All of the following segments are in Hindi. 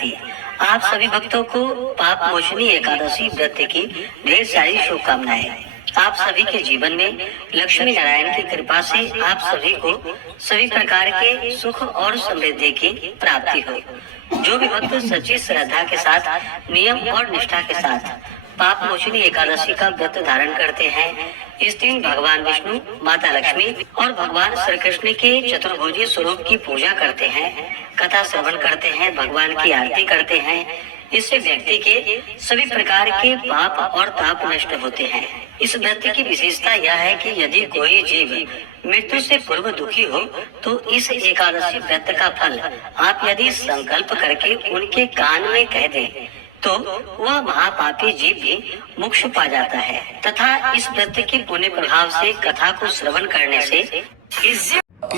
आरती। आप सभी भक्तों को पाप मोचनी एकादशी व्रत की ढेर सारी शुभकामनाएं। आप सभी के जीवन में लक्ष्मी नारायण की कृपा से आप सभी को सभी प्रकार के सुख और समृद्धि की प्राप्ति हो। जो भी भक्त सच्ची श्रद्धा के साथ नियम और निष्ठा के साथ पाप मोचनी एकादशी का व्रत धारण करते हैं, इस दिन भगवान विष्णु, माता लक्ष्मी और भगवान श्री कृष्ण के चतुर्भुजी स्वरूप की पूजा करते हैं, कथा श्रवण करते हैं, भगवान की आरती करते हैं। इससे व्यक्ति के सभी प्रकार के पाप और ताप नष्ट होते हैं। इस व्रत की विशेषता यह है कि यदि कोई जीव मृत्यु से पूर्व दुखी हो तो इस एकादशी व्रत का फल आप यदि संकल्प करके उनके कान में कह दें तो वह महापापी जीव भी मोक्ष पा जाता है। तथा इस व्रत के पुण्य प्रभाव से कथा को श्रवण करने से इस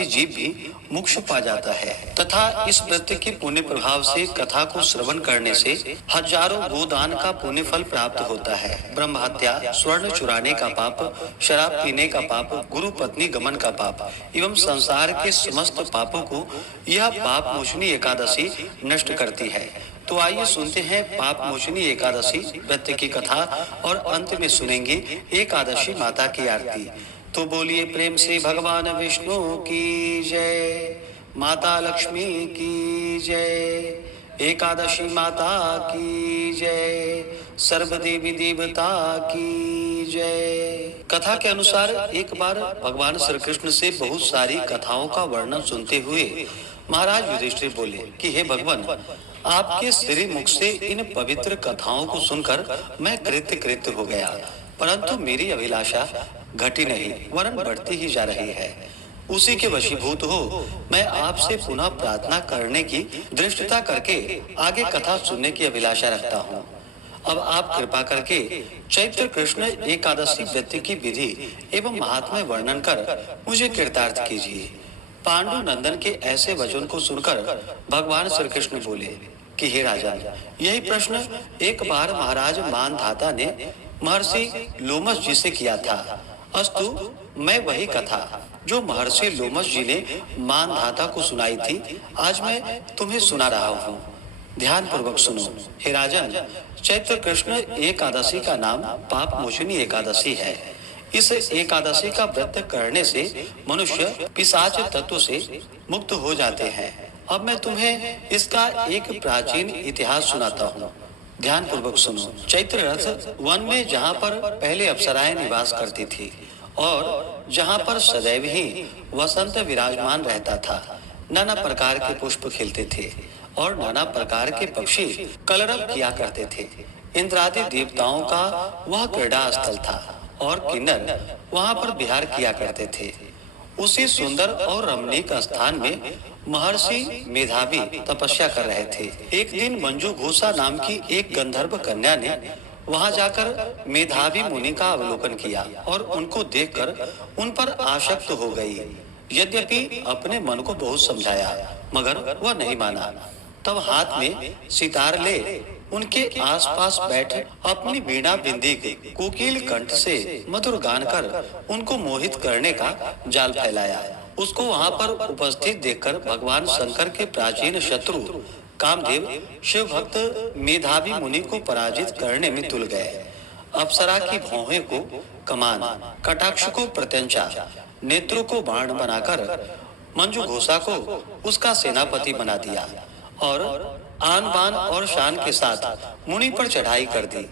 जीव भी मोक्ष पा जाता है तथा इस व्रत के पुण्य प्रभाव से कथा को श्रवण करने से हजारों गोदान का पुण्य फल प्राप्त होता है। ब्रह्म हत्या, स्वर्ण चुराने का पाप, शराब पीने का पाप, गुरु पत्नी गमन का पाप एवं संसार के समस्त पापों को यह पाप मोचनी एकादशी नष्ट करती है। तो आइए सुनते हैं पाप मोचनी एकादशी व्रत की कथा और अंत में सुनेंगे एकादशी माता की आरती। तो बोलिए प्रेम से भगवान विष्णु की जय, माता लक्ष्मी की जय, एकादशी माता की जय, सर्व देवी देवता की जय। कथा के अनुसार एक बार भगवान श्री कृष्ण से बहुत सारी कथाओं का वर्णन सुनते हुए महाराज युधिष्ठिर बोले कि हे भगवान, आपके श्री मुख से इन पवित्र कथाओं को सुनकर मैं कृत्य हो गया, परंतु मेरी अभिलाषा घटी नहीं वरन बढ़ती ही जा रही है। उसी के वशीभूत हो मैं आपसे पुनः प्रार्थना करने की दृष्टता करके आगे कथा सुनने की अभिलाषा रखता हूँ। अब आप कृपा करके चैत्र कृष्ण एकादशी व्रत की विधि एवं महात्म्य वर्णन कर मुझे कृतार्थ कीजिए। पांडु नंदन के ऐसे वचन को सुनकर भगवान श्री कृष्ण बोले कि हे राजन, यही प्रश्न एक बार महाराज मानधाता ने महर्षि लोमस जी से किया था। अस्तु, मैं वही कथा जो महर्षि लोमस जी ने मानधाता को सुनाई थी आज मैं तुम्हें सुना रहा हूँ। ध्यान पूर्वक सुनो। हे राजन, चैत्र कृष्ण एकादशी का नाम पाप मोचनी एकादशी है। इस एकादशी का व्रत करने से मनुष्य पिशाच तत्व से मुक्त हो जाते हैं। अब मैं तुम्हें इसका एक प्राचीन इतिहास सुनाता हूँ। ध्यान पूर्वक सुनो। चैत्र रथ वन में जहाँ पर पहले अप्सराएं निवास करती थी और जहाँ पर सदैव ही वसंत विराजमान रहता था, नाना प्रकार के पुष्प खिलते थे और नाना प्रकार के पक्षी कलरव किया करते थे। इंद्रादि देवताओं का वह क्रीड़ा स्थल था और किन्नर वहाँ पर विहार किया करते थे। उसी सुंदर और रमणीक स्थान में महर्षि मेधावी तपस्या कर रहे थे। एक दिन मंजू घोषा नाम की एक गंधर्व कन्या ने वहां जाकर मेधावी मुनि का अवलोकन किया और उनको देखकर उन पर आसक्त हो गई। यद्यपि अपने मन को बहुत समझाया मगर वह नहीं माना। तब हाथ में सितार ले उनके आसपास बैठे अपनी वीणा बिंदी के कोकिल कंठ से मधुर गान कर उनको मोहित करने का जाल फैलाया। उसको वहां पर उपस्थित देखकर भगवान शंकर के प्राचीन शत्रु कामदेव शिव भक्त मेधावी मुनि को पराजित करने में तुल गए। अप्सरा की भौहें को कमान, कटाक्ष को प्रत्यंचा, नेत्रों को बाण बनाकर मंजू घोषा को उसका सेनापति बना दिया और आन बान और शान के साथ मुनि पर चढ़ाई कर दी।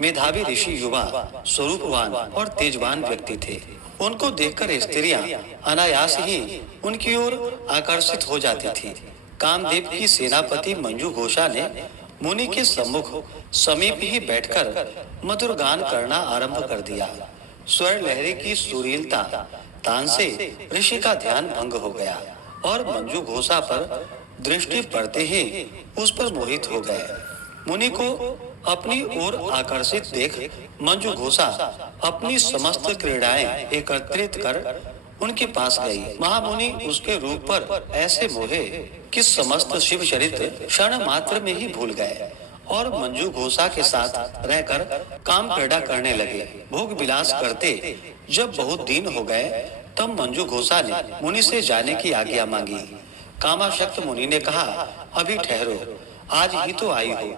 मेधावी ऋषि युवा, स्वरूपवान और तेजवान व्यक्ति थे। उनको देखकर स्त्रियां अनायास ही उनकी ओर आकर्षित हो जाती थी। कामदेव की सेनापति मंजू घोषा ने मुनि के सम्मुख समीप ही बैठकर मधुर गान करना आरंभ कर दिया। स्वर लहरी की सुरीलता तान से ऋषि का ध्यान भंग हो गया और मंजू घोषा पर दृष्टि पड़ते ही उस पर मोहित हो गए। मुनि को अपनी ओर आकर्षित देख मंजू घोषा अपनी समस्त क्रीड़ाएं एकत्रित कर उनके पास गई। महामुनि उसके रूप पर ऐसे मोहे कि समस्त शिव चरित्र क्षण मात्र में ही भूल गए और मंजू घोषा के साथ रहकर काम क्रीड़ा करने लगे। भोग विलास करते जब बहुत दिन हो गए तब मंजू घोषा ने मुनि से जाने की आज्ञा मांगी। कामाशक्त मुनि ने कहा, अभी ठहरो, आज ही तो आई हो।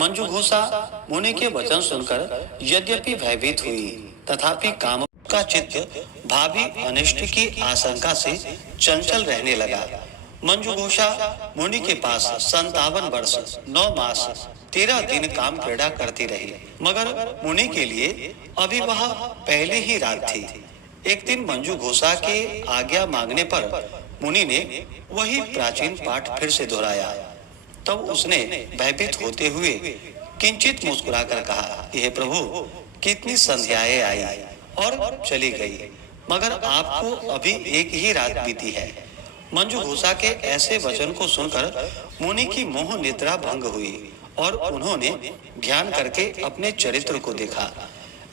मंजू घोषा मुनि के वचन सुनकर यद्यपि भयभीत हुई, तथापि काम का चित्त भावी अनिष्ट की आशंका से चंचल रहने लगा। मंजू घोषा मुनि के पास 57 वर्ष 9 मास 13 दिन काम क्रीड़ा करती रही, मगर मुनि के लिए अभी वह पहले ही रात थी। एक दिन मंजू घोषा के आज्ञा मांगने पर मुनि ने वही प्राचीन पाठ फिर से दोहराया। तब उसने भयभीत होते हुए किंचित मुस्कुराकर कहा, यह प्रभु कितनी संध्याएं आई और चली गई, मगर आपको अभी एक ही रात बीती है। मंजू घोषा के ऐसे वचन को सुनकर मुनि की मोह निद्रा भंग हुई और उन्होंने ध्यान करके अपने चरित्र को देखा।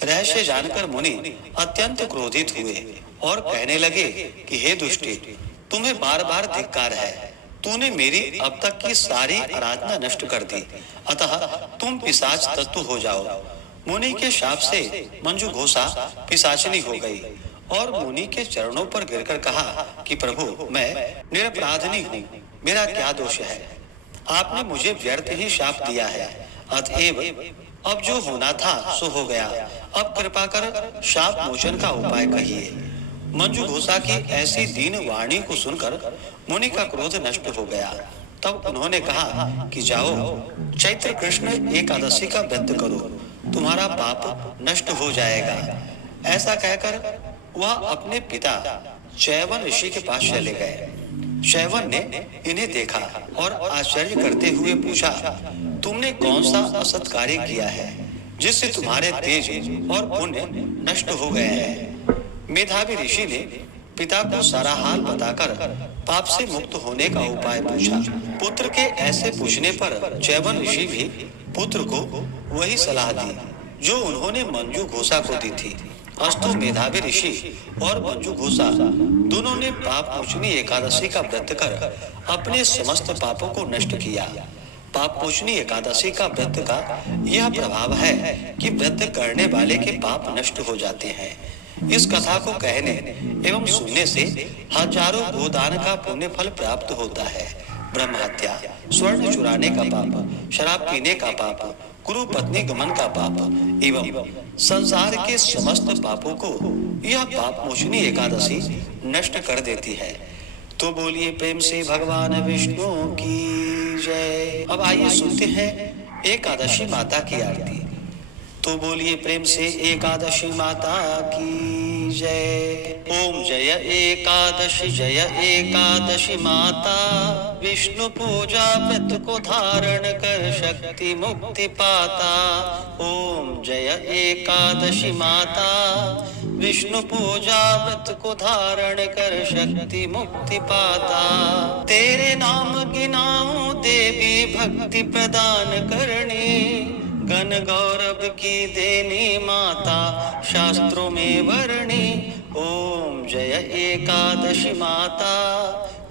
रहस्य जानकर मुनि अत्यंत क्रोधित हुए और कहने लगे कि हे दुष्टी, तुम्हें बार बार धिक्कार है। तूने मेरी अब तक की सारी आराधना नष्ट कर दी, अतः तुम पिशाच तत्व हो जाओ। मुनि के शाप से मंजू घोषा पिशाचिनी हो गई और मुनि के चरणों पर गिरकर कहा कि प्रभु, मैं निरपराधनी हूँ, मेरा क्या दोष है? आपने मुझे व्यर्थ ही शाप दिया है, अतएव अब जो होना था सो हो गया। अब कृपा कर शाप मोचन का उपाय कहिए। मंजू घोषा की ऐसी दीन वाणी को सुनकर मुनि का क्रोध नष्ट हो गया। तब उन्होंने कहा कि जाओ, चैत्र कृष्ण एकादशी का व्रत करो, तुम्हारा पाप नष्ट हो जाएगा। ऐसा कहकर वह अपने पिता चैवन ऋषि के पास चले गए। चैवन ने इन्हें देखा और आश्चर्य करते हुए पूछा, तुमने कौन सा असत कार्य किया है जिससे तुम्हारे तेज और पुण्य नष्ट हो गए हैं? मेधावी ऋषि ने पिता को सारा हाल बताकर पाप से मुक्त होने का उपाय पूछा। पुत्र के ऐसे पूछने पर चैवन ऋषि भी पुत्र को वही सलाह दी जो उन्होंने मंजू घोषा को दी थी। अस्तु मेधावी ऋषि और मंजू घोषा दोनों ने पाप मोचनी एकादशी का व्रत कर अपने समस्त पापों को नष्ट किया। पाप मोचनी एकादशी का व्रत का यह प्रभाव है कि व्रत करने वाले के पाप नष्ट हो जाते हैं। इस कथा को कहने एवं सुनने से हजारों गोदान का पुण्य फल प्राप्त होता है। ब्रह्म हत्या, स्वर्ण चुराने का पाप, शराब पीने का पाप, गुरु पत्नी गमन का पाप एवं संसार के समस्त पापों को यह पाप मोचनी एकादशी नष्ट कर देती है। तो बोलिए प्रेम से भगवान विष्णु की जय। अब आइए सुनते हैं एकादशी माता की आरती। तो बोलिए प्रेम से एकादशी माता की जय। ओम जय एकादशी माता, विष्णु पूजा व्रत को धारण कर शक्ति मुक्ति पाता। ओम जय एकादशी माता, विष्णु पूजा व्रत को धारण कर शक्ति मुक्ति पाता। तेरे नाम गिनाऊं देवी भक्ति प्रदान करनी, गण गौरव की देनी माता शास्त्रों में वर्णी। ओम जय एकादशी माता,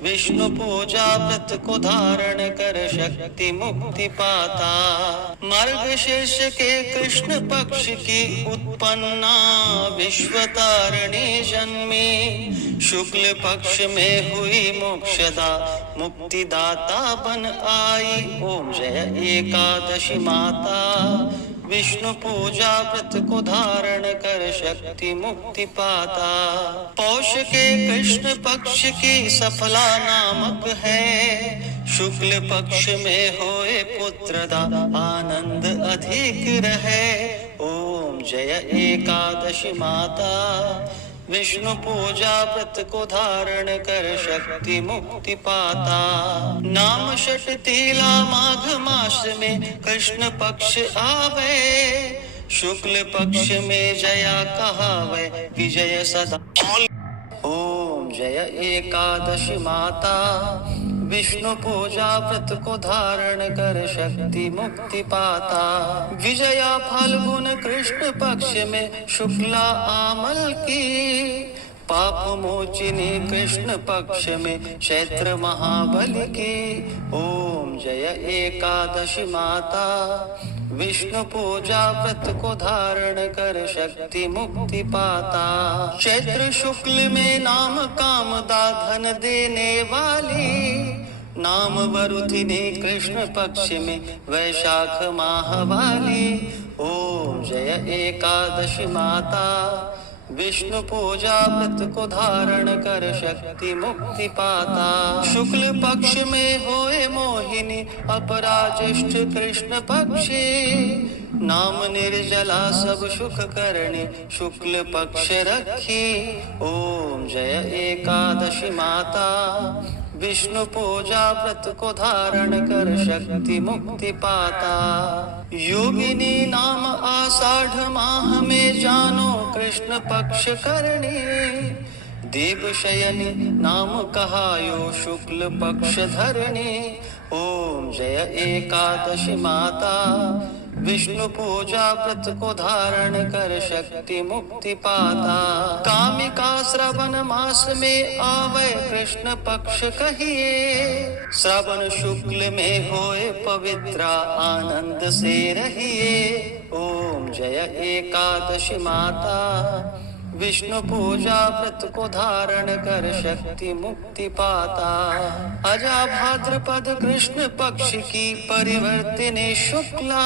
विष्णु पूजा व्रत को धारण कर शक्ति मुक्ति पाता। मार्गशीर्ष के कृष्ण पक्ष की उत्पन्ना विश्वतारिणी जन्मी, शुक्ल पक्ष में हुई मोक्षदा मुक्तिदाता बन आई। ओम जय एकादशी माता, विष्णु पूजा व्रत को धारण कर शक्ति मुक्ति पाता। पौष के कृष्ण पक्ष की सफला नामक है, शुक्ल पक्ष में होए पुत्रदा आनंद अधिक रहे। ओम जय एकादशी माता, विष्णु पूजा व्रत को धारण कर शक्ति मुक्ति पाता। नाम षट तीला माघ मास में कृष्ण पक्ष आवे, शुक्ल पक्ष में जया कहावे विजय सदा। ओम जय एकादशी माता, विष्णु पूजा व्रत को धारण कर शक्ति मुक्ति पाता। विजया फाल्गुन कृष्ण पक्ष में शुक्ला आमल की, पाप मोचिनी कृष्ण पक्ष में चैत्र महाबल की। ओम जय एकादशी माता, विष्णु पूजा व्रत को धारण कर शक्ति मुक्ति पाता। चैत्र शुक्ल में नाम कामदा धन देने वाली, नाम वरुथि ने कृष्ण पक्ष में वैशाख माह वाली। ओम जय एकादशी माता, विष्णु पूजा व्रत को धारण कर शक्ति मुक्ति पाता। शुक्ल पक्ष में होए मोहिनी अपराजिष्ट कृष्ण पक्षी। नाम निर्जला सब सुख करने शुक्ल पक्ष रखी। ओम जय एकादशी माता, विष्णु पूजा व्रत को धारण कर शक्ति मुक्ति पाता। योगिनी नाम आषाढ़ माह में जानो कृष्ण पक्ष करणी। देव शयनी नाम कहायो शुक्ल पक्ष धरणी। ओम जय एकादशी माता, विष्णु पूजा व्रत को धारण कर शक्ति मुक्ति पाता। कामिका श्रवण मास में आवे कृष्ण पक्ष कहिए। श्रवण शुक्ल में होए पवित्रा आनंद से रहिए। ओम जय एकादशी माता, विष्णु पूजा व्रत को धारण कर शक्ति मुक्ति पाता। अजा भाद्रपद कृष्ण पक्ष की परिवर्तिनी शुक्ला।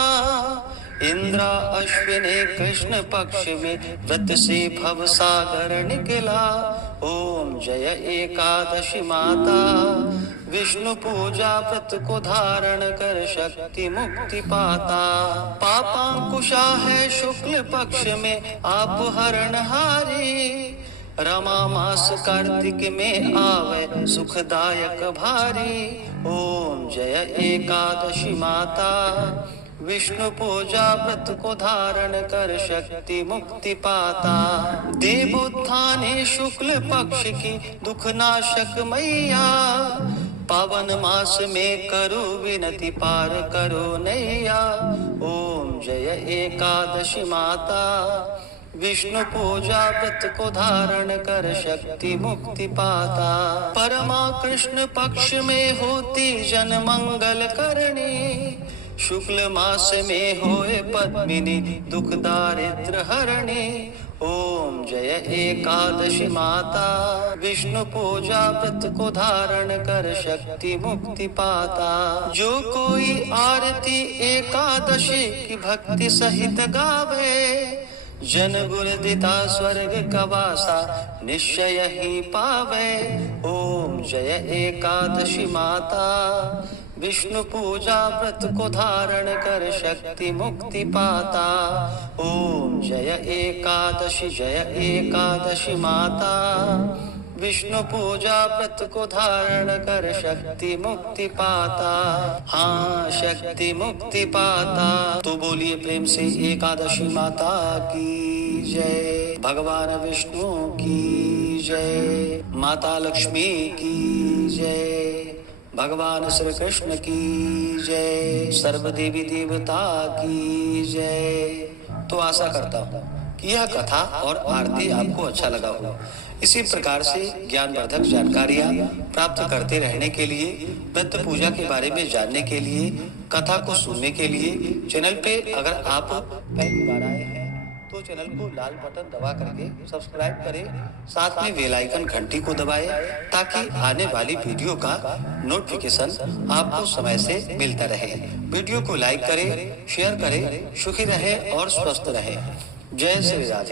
इंद्रा अश्विनी कृष्ण पक्ष में व्रत से भव सागर निकला। ओम जय एकादशी माता, विष्णु पूजा व्रत को धारण कर शक्ति मुक्ति पाता। पापांकुशा है शुक्ल पक्ष में आप हरणहारी। रमा मास कार्तिक में आवे सुखदायक भारी। ओम जय एकादशी माता, विष्णु पूजा व्रत को धारण कर शक्ति मुक्ति पाता। देवोत्थाने शुक्ल पक्ष की दुख नाशक मैया। पावन मास में करो विनति पार करो नैया। ओम जय एकादशी माता, विष्णु पूजा व्रत को धारण कर शक्ति मुक्ति पाता। परमा कृष्ण पक्ष में होती जन मंगल करणी। शुक्ल मास में होए पद्मिनी दुख दारिद्र हरणी। ओम जय एकादशी माता, विष्णु पूजा व्रत को धारण कर शक्ति मुक्ति पाता। जो कोई आरती एकादशी की भक्ति सहित गावे। जन गुरुदिता स्वर्ग का वासा निश्चय ही पावे। ओम जय एकादशी माता, विष्णु पूजा व्रत को धारण कर शक्ति मुक्ति पाता। ओम जय एकादशी माता, विष्णु पूजा व्रत को धारण कर शक्ति मुक्ति पाता। हाँ शक्ति मुक्ति पाता। तो बोलिए प्रेम से एकादशी माता की जय, भगवान विष्णु की जय, माता लक्ष्मी की जय, भगवान श्री कृष्ण की जय, सर्व देवी देवता की जय। तो आशा करता हूँ कि यह कथा और आरती आपको अच्छा लगा हो। इसी प्रकार से ज्ञानवर्धक जानकारियाँ प्राप्त करते रहने के लिए, व्रत पूजा के बारे में जानने के लिए, कथा को सुनने के लिए चैनल पे अगर आप पहली बार आए हैं तो चैनल को लाल बटन दबा करके सब्सक्राइब करें, साथ में बेल आइकन घंटी को दबाएं ताकि आने वाली वीडियो का नोटिफिकेशन आपको समय से मिलता रहे। वीडियो को लाइक करें, शेयर करें, सुखी रहें और स्वस्थ रहें। जय श्री राधे।